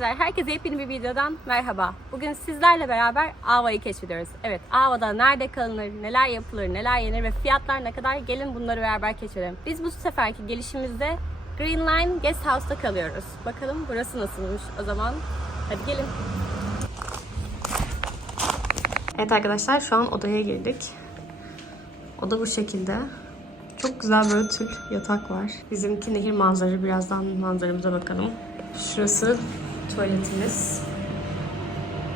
arkadaşlar, herkese yepyeni bir videodan merhaba. Bugün sizlerle beraber Ava'yı keşfediyoruz. Evet, Ava'da nerede kalınır, neler yapılır, neler yenir ve fiyatlar ne kadar gelin bunları beraber keşfedelim. Biz bu seferki gelişimizde Green Line Guest House'da kalıyoruz. Bakalım burası nasılmış o zaman. Hadi gelin. Evet arkadaşlar şu an odaya girdik. Oda bu şekilde. Çok güzel böyle tül yatak var. Bizimki nehir manzarı. Birazdan manzaramıza bakalım. Şurası tuvaletimiz.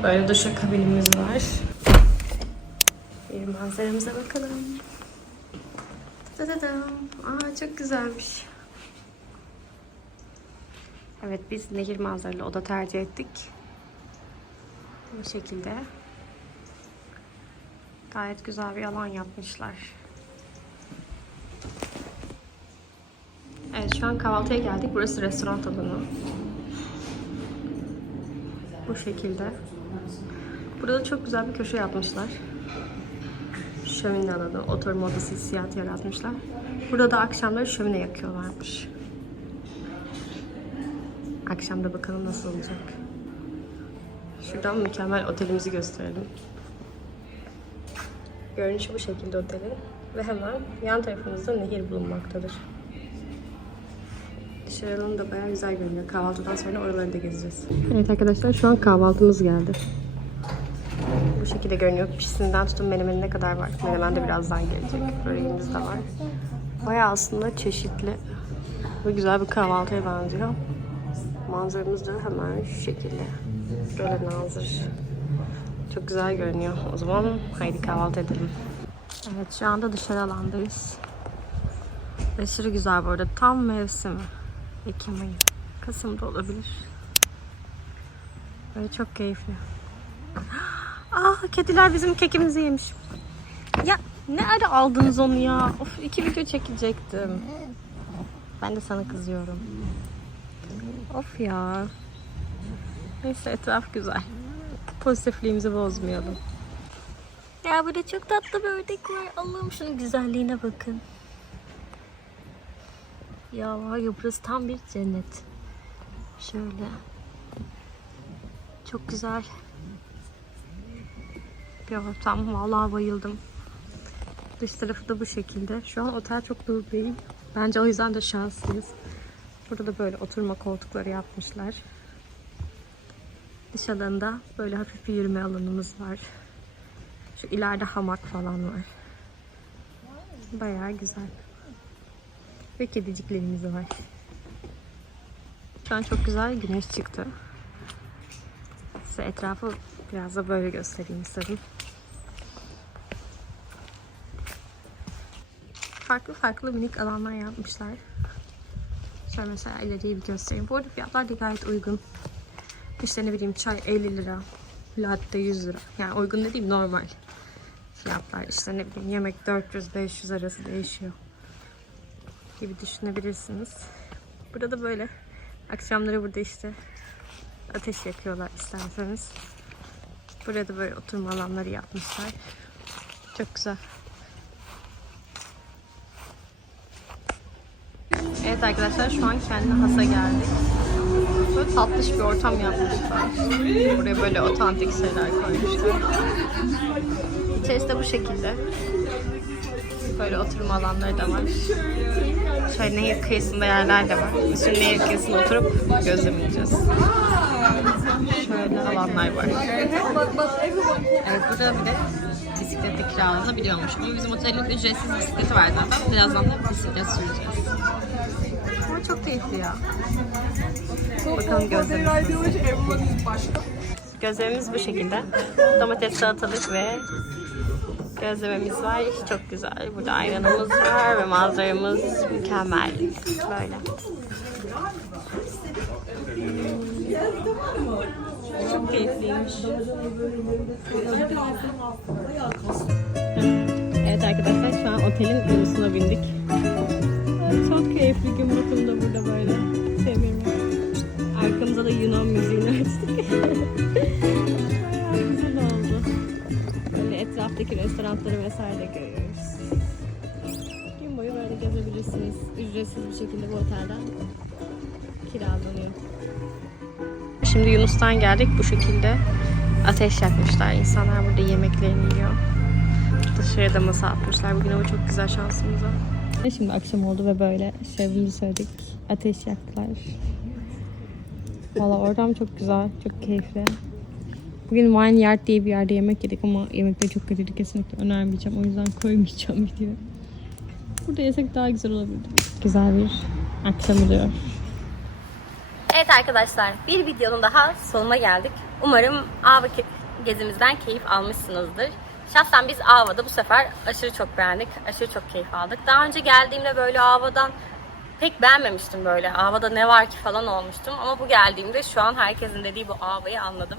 Böyle duşa kabinimiz var. Bir manzaramıza bakalım. Dadadam. Aa çok güzelmiş. Evet biz nehir manzaralı oda tercih ettik. Bu şekilde. Gayet güzel bir alan yapmışlar. Evet şu an kahvaltıya geldik. Burası restoran alanı. Bu şekilde. Burada çok güzel bir köşe yapmışlar. Şömine alanı, oturma odası hissiyatı yaratmışlar. Burada da akşamları şömine yakıyorlarmış. Akşam da bakalım nasıl olacak. Şuradan mükemmel otelimizi gösterelim. Görünüşü bu şekilde otelin. Ve hemen yan tarafımızda nehir bulunmaktadır. Dışarı da bayağı güzel görünüyor. Kahvaltıdan sonra oraları da gezeceğiz. Evet arkadaşlar şu an kahvaltımız geldi. Bu şekilde görünüyor. Pişisinden tutun menemenine kadar var. Menemen de birazdan gelecek. Böreğimiz de var. Bayağı aslında çeşitli ve güzel bir kahvaltıya benziyor. Manzaramız da hemen şu şekilde. Böyle nazır. Çok güzel görünüyor. O zaman haydi kahvaltı edelim. Evet şu anda dışarı alandayız. Aşırı güzel bu arada. Tam mevsimi. Ekim ayı. Kasım'da olabilir. Böyle çok keyifli. Ah kediler bizim kekimizi yemiş. Ya ne ara aldınız onu ya? Of iki video çekecektim. Ben de sana kızıyorum. Of ya. Neyse etraf güzel. Pozitifliğimizi bozmayalım. Ya burada çok tatlı bir ördek var. Allah'ım şunun güzelliğine bakın. Ya var ya burası tam bir cennet. Şöyle. Çok güzel. Bir ortam. Vallahi bayıldım. Dış tarafı da bu şekilde. Şu an otel çok dolu değil. Bence o yüzden de şanslıyız. Burada da böyle oturma koltukları yapmışlar. Dış alanda böyle hafif bir yürüme alanımız var. Şu ileride hamak falan var. Bayağı güzel. Ve kediciklerimiz var. Şu an çok güzel güneş çıktı. Size etrafı biraz da böyle göstereyim istedim. Farklı farklı minik alanlar yapmışlar. Şöyle mesela ileriye bir göstereyim. Bu arada fiyatlar da gayet uygun. İşte ne bileyim çay 50 lira. Latte 100 lira. Yani uygun dediğim normal fiyatlar. İşte ne bileyim yemek 400-500 arası değişiyor. Gibi düşünebilirsiniz. Burada da böyle akşamları burada işte ateş yakıyorlar isterseniz. Burada böyle oturma alanları yapmışlar. Çok güzel. Evet arkadaşlar şu an kendi hasa geldik. Böyle tatlış bir ortam yapmışlar. Buraya böyle otantik şeyler koymuşlar. İçerisi de bu şekilde. Böyle oturma alanları da var. Şöyle nehir kıyısında yerler de var. Şimdi nehir kıyısında oturup gözlemleyeceğiz. Şöyle alanlar var. Evet burada bir de bisiklette kiralanabiliyormuş. Ama bizim otelin ücretsiz bisikleti var zaten. Birazdan da bisiklet süreceğiz. Ama çok keyifli ya. Bakalım gözlemimiz. Gözlemimiz bu şekilde. Domates, salatalık ve gözlememiz var. Çok güzel. Burada ayranımız var ve manzaramız mükemmel. Böyle. Çok keyifliymiş. Evet arkadaşlar şu an otelin yolcusuna bindik. Çok keyifli gün batımda burada Etraftaki restoranları vesaire de görüyoruz. Gün boyu böyle gezebilirsiniz. Ücretsiz bir şekilde bu otelden kiralanıyor. Şimdi Yunus'tan geldik. Bu şekilde ateş yakmışlar. İnsanlar burada yemeklerini yiyor. Dışarıya da masa atmışlar. Bugün hava çok güzel şansımıza. Şimdi akşam oldu ve böyle şevimizi söyledik. Ateş yaktılar. Valla ortam çok güzel, çok keyifli. Bugün Wine Yard diye bir yerde yemek yedik ama yemekleri çok kötüydü. Kesinlikle önermeyeceğim. O yüzden koymayacağım video. Burada yesek daha güzel olabilirdi. Güzel bir akşam oluyor. Evet arkadaşlar, bir videonun daha sonuna geldik. Umarım Ava gezimizden keyif almışsınızdır. Şahsen biz Ava'da bu sefer aşırı çok beğendik, aşırı çok keyif aldık. Daha önce geldiğimde böyle Ava'dan pek beğenmemiştim böyle. Ava'da ne var ki falan olmuştum. Ama bu geldiğimde şu an herkesin dediği bu Ava'yı anladım.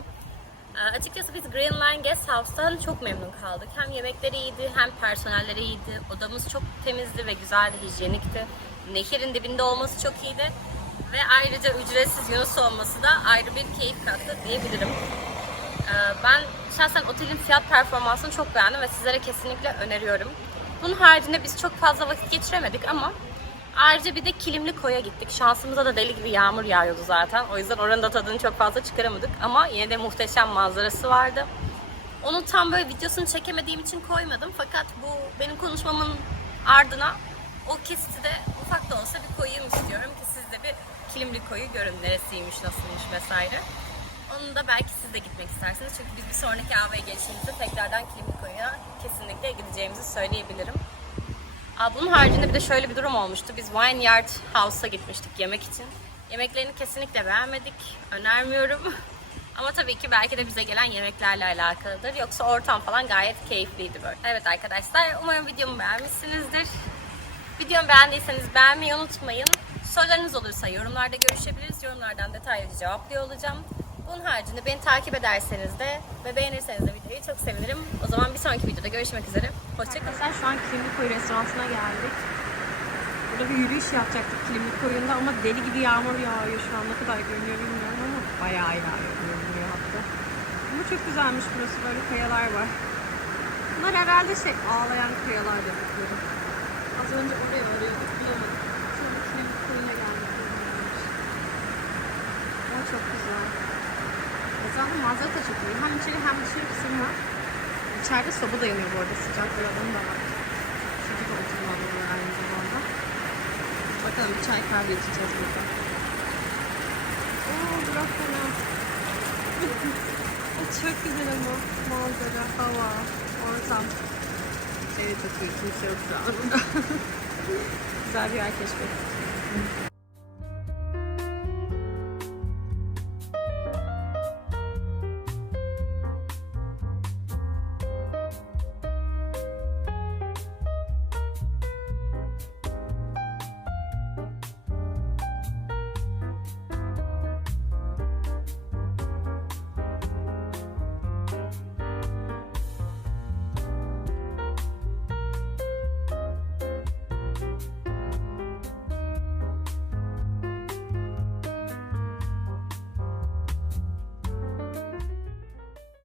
Ee, açıkçası biz Green Line Guest House'tan çok memnun kaldık. Hem yemekleri iyiydi hem personelleri iyiydi. Odamız çok temizdi ve güzeldi, hijyenikti. Nehirin dibinde olması çok iyiydi. Ve ayrıca ücretsiz Yunus olması da ayrı bir keyif kattı diyebilirim. Ee, ben şahsen otelin fiyat performansını çok beğendim ve sizlere kesinlikle öneriyorum. Bunun haricinde biz çok fazla vakit geçiremedik ama ayrıca bir de Kilimli Koy'a gittik. Şansımıza da deli gibi yağmur yağıyordu zaten. O yüzden oranın da tadını çok fazla çıkaramadık ama yine de muhteşem manzarası vardı. Onun tam böyle videosunu çekemediğim için koymadım fakat bu benim konuşmamın ardına o kesiti de ufak da olsa bir koyayım istiyorum ki siz de bir Kilimli Koy'u görün neresiymiş, nasılmış vesaire. Onun da belki siz de gitmek istersiniz. Çünkü biz bir sonraki AV'ye geçtiğimizde tekrardan Kilimli Koy'a kesinlikle gideceğimizi söyleyebilirim. Aa, bunun haricinde bir de şöyle bir durum olmuştu. Biz Vineyard House'a gitmiştik yemek için. Yemeklerini kesinlikle beğenmedik. Önermiyorum. Ama tabii ki belki de bize gelen yemeklerle alakalıdır. Yoksa ortam falan gayet keyifliydi böyle. Evet arkadaşlar umarım videomu beğenmişsinizdir. Videomu beğendiyseniz beğenmeyi unutmayın. Sorularınız olursa yorumlarda görüşebiliriz. Yorumlardan detaylıca cevaplıyor olacağım. Bunun haricinde beni takip ederseniz de ve beğenirseniz de videoyu çok sevinirim. O zaman bir sonraki videoda görüşmek üzere. Hoşçakalın. Arkadaşlar şu an Kilimli Koyu restoranına geldik. Burada bir yürüyüş yapacaktık Kilimli Koyu'nda ama deli gibi yağmur yağıyor şu an. Ne kadar görünüyor bilmiyorum ama bayağı yağıyor görünüyor hatta. Ama çok güzelmiş burası. Böyle kayalar var. Bunlar herhalde şey ağlayan kayalar dedikleri. Az önce oraya arıyorduk bulamadık. Şurada Kilimli Koyu'na geldik. O çok güzel. Zaten manzara da çok iyi. Hem içeri hem dışarı kısım var. İçeride soba da yanıyor bu arada. Sıcak bir alanı da var. Sıcak oturma alanı aynı zamanda. Bakalım bir çay kahve içeceğiz burada. Oo bırak bana. Çok güzel ama. Manzara, hava, ortam. Evet iyi. Kimse yok şu anda. güzel bir yer keşfettik.